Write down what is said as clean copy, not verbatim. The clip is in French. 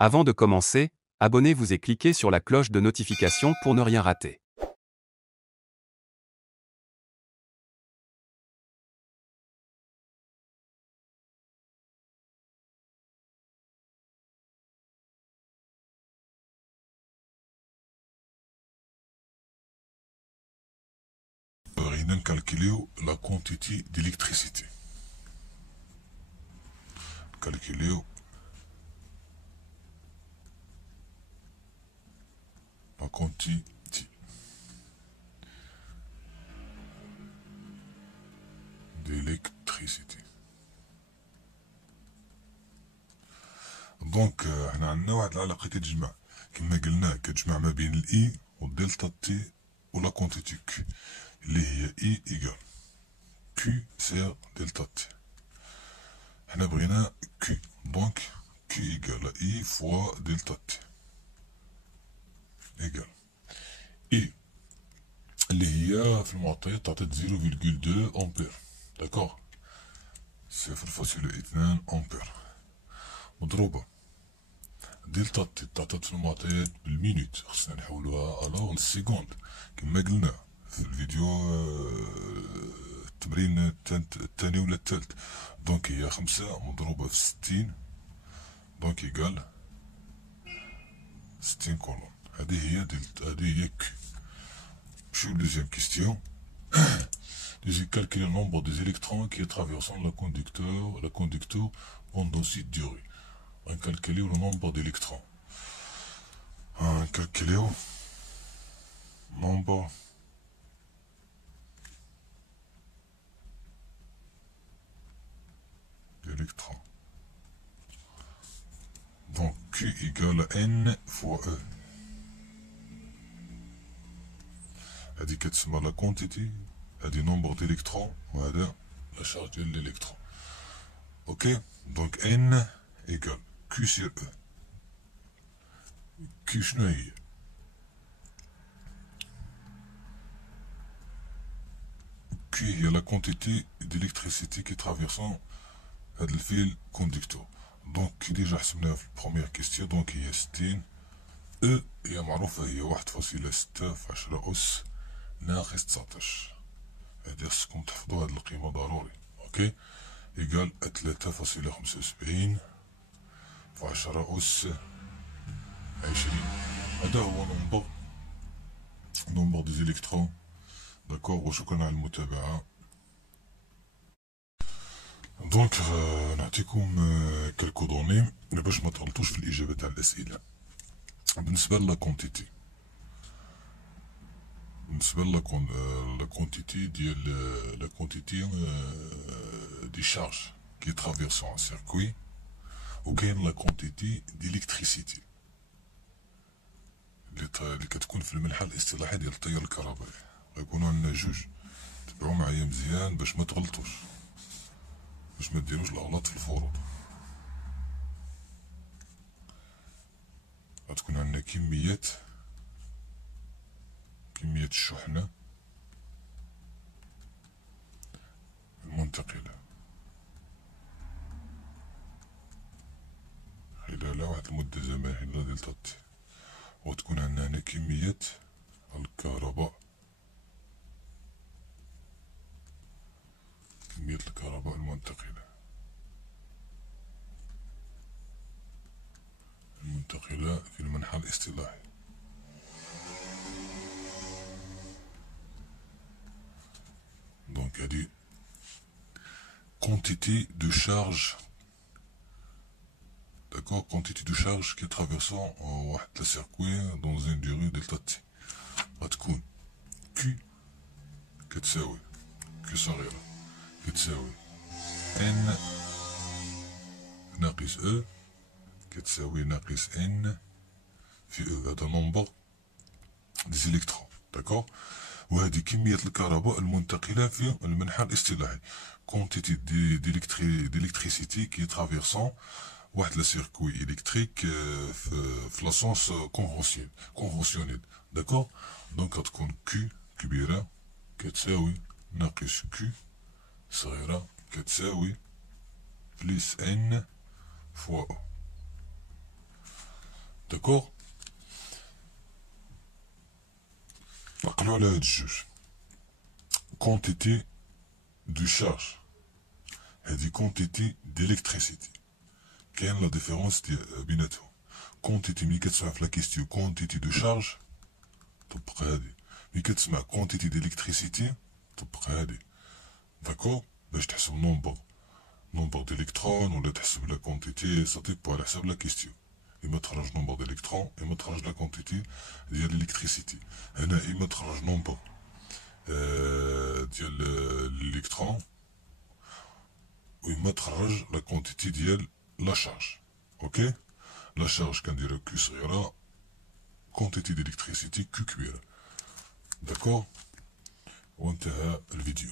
Avant de commencer, abonnez-vous et cliquez sur la cloche de notification pour ne rien rater. غادي نكالكوليو لا كونتيتي ديليكتريسيتي. نكالكوليو لا كونتيتي ديليكتريسيتي. دونك هنا عندنا واحد العلاقة كتجمع كما قلنا، كتجمع ما بين الاي والدلتا تي ولا كونتيتي كيو اللي هي اي ايكال كيو سير دلتا تي. حنا بغينا كيو، دونك كيو ايكال اي فوا دلتا تي ايكال اي اللي هي في المعطيات تعطيت 0,2 امبير. داكوغ، 0.2 امبير مضروبة دلتا تي تعطيت في المعطيات بالمينوت، خصنا نحولوها الوغ للسيكوند كما قلنا في الفيديو التمرين الثاني ولا الثالث. دونك هي 5 مضروبة في 60، دونك يقال 60 كولون. هذه هي هذه هي كيو. نمشيو لدوزيام كيستيون. J'ai calculé le nombre des électrons qui traversent le conducteur pendant cette durée. On calcule le nombre d'électrons. On calcule le nombre d'électrons. Donc Q égale N fois E. هذه كتسمى la quantité. هذه nombre d'électrons وهذا la charge ديال l'électron. Ok, donc N égale Q sur E. Q شنو هي؟ Q هي la quantité d'électricité qui traversant هذا الفيل كوندكتور. دونك كي ديجا حسبناها في البروميير كيستيون، دونك هي 60. E هي معروفة، هي 1.6 في 10 أس ناقص 19. هادي خصكم تحفظوا هاد القيمة ضروري. اوكي، إيكال 3.75 في 10 أس 20. هذا هو نومبر دي زيليكترون. داكوغ، وشكرا على المتابعة. دونك نعطيكم كالكو دوني باش ما تغلطوش في الإجابة تاع الأسئلة. بالنسبة لا كونتيتي، بالنسبة لا كونتيتي ديال لا كونتيتي دي شارج كي ترافيرسون ان سيركوي، وكاين لا كونتيتي ديليكتريسيتي اللي كتكون في المنحى الاصطلاحي ديال التيار الكهربائي. غيكونوا عندنا جوج، تبعوا معايا مزيان باش ما تغلطوش، باش ما ديروش الاغلاط في الفروض. غتكون عندنا كمية الشحنة المنتقلة خلال واحد المدة زمنية دلتا تي، وتكون عندنا هنا كمية الكهرباء المنتقلة في المنحى الاصطلاحي. دونك هادي quantité de charge. D'accord, quantité de charge qui traversant واحد le circuit dans une durée delta t. غتكون Q كتساوي Q صغيرة كتساوي N ناقص E كتساوي ناقص N في E. هذا نومبر دي زيليكترون. داكور، وهذه كمية الكهرباء المنتقلة في المنحى الاصطلاحي. كونتيتي ديليكتريسيتي كي ترافيرسون واحد لا سيركوي إلكتريك في لاسونس كونفونسيونيل. داكور، دونك غتكون كيو كبيرة كتساوي ناقص كيو صغيرة كتساوي بليس ان فوا او. d'accord. نقلو على هاد الجوج quantité de charge هادي quantité d'électricité كاين لا ديفيرونس بيناتهم. quantité ملي كتسمع في لا كيستيون quantité de charge طبق هادي، ملي كتسمع quantité d'électricité طبق هادي، داكور. باش تحسب نومبر ديليكترون ولا تحسب لا كونتيتي سا ديبو على حساب لا كيستيون. اما تخرج نومبر ديليكترون اما تخرج لا كونتيتي ديال الالكتريسيتي. هنا اما تخرج نومبر ديال الالكترون واما تخرج لا كونتيتي ديال لا شارج. اوكي، لا شارج كنديرها كيو صغيره، كونتيتي ديليكتريسيتي كيو كبيره، داكور. وانتهى الفيديو.